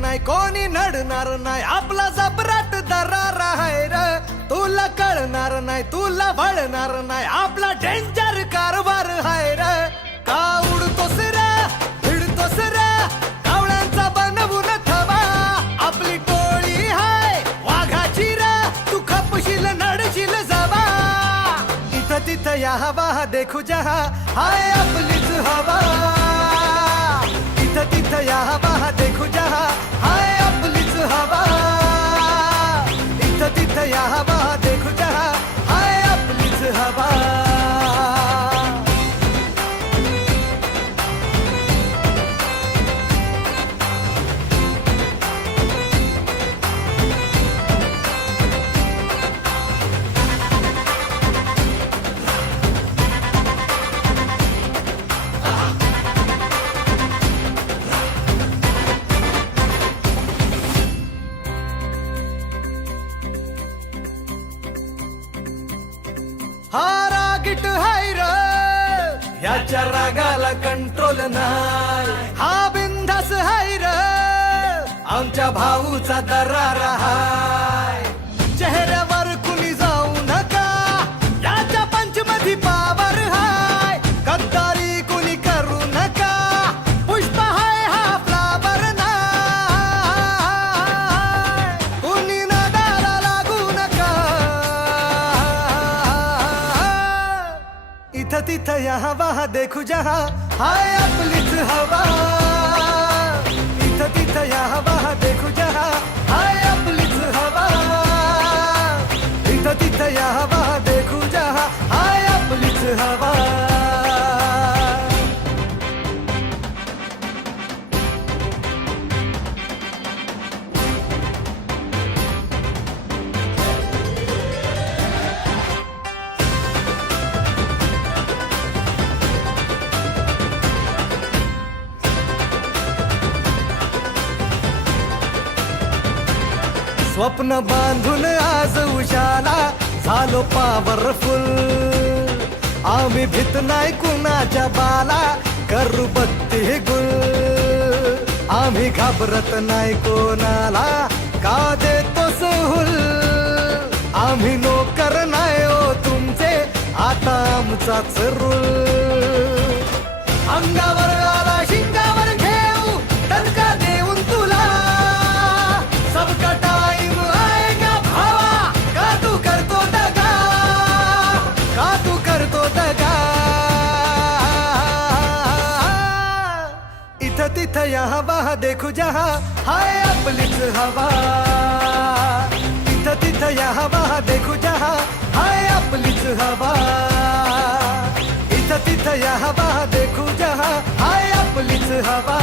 नाही कोणी नडणार नाही आपला जबराट दरार आहे र तुला कळणार नाही तुला वळणार नाही आपला डेंजर कारभार आहे र का उडतोस रे भिडतोस रे कावळ्यांचा बनवून थवा आपली टोळी हाय वाघाची रे तू खपशील नडशील जबा इथं तिथं या हवा देखू जहा हाय आपलीच हवा इथं तिथं या हवा देखू जहा हाय आपलीच हवा इथं तिथं या हवा देखू जहा हाय आपलीच हवा हा रागीट हाय र याच्या रागाला कंट्रोल नाही हा बिंदास हाय र आमच्या भाऊचा दरार हाय चेहऱ्यावर कुणी जाऊ नका याच्या पंचमधी पावर हाय गद्दारी कुणी करू नका पुष्प हाय हा फ्लावर नाही कुणी नादाला लागू नका इथं तिथं या हवा देखू जहा हाय आपलीच हवा इथं तिथं या हवा देखू जहा हाय आपलीच हवा इथं तिथं या हवा देखू जहा हाय आपलीच हवा स्वप्न बांधून आज उशाला झालो पॉवरफुल आम्ही भीत नाही कुणाच्या बाला करू बत्ती गुल आम्ही घाबरत नाही कोणाला का देतो सहूल आम्ही नोकर नाही ओ तुमचे आता आमचाच रूल अंगावर आला शिंगावर घेऊ दणका देऊन तुला सबका टाइम आएगा भावा का तू करतो दगा का तू करतो दगा इथं तिथं या हवा देखू जहा हाय आपलीच हवा इथं तिथं या हवा देखू जहा हाय आपलीच हवा इथं तिथं या हवा देखू जहा हाय आपलीच हवा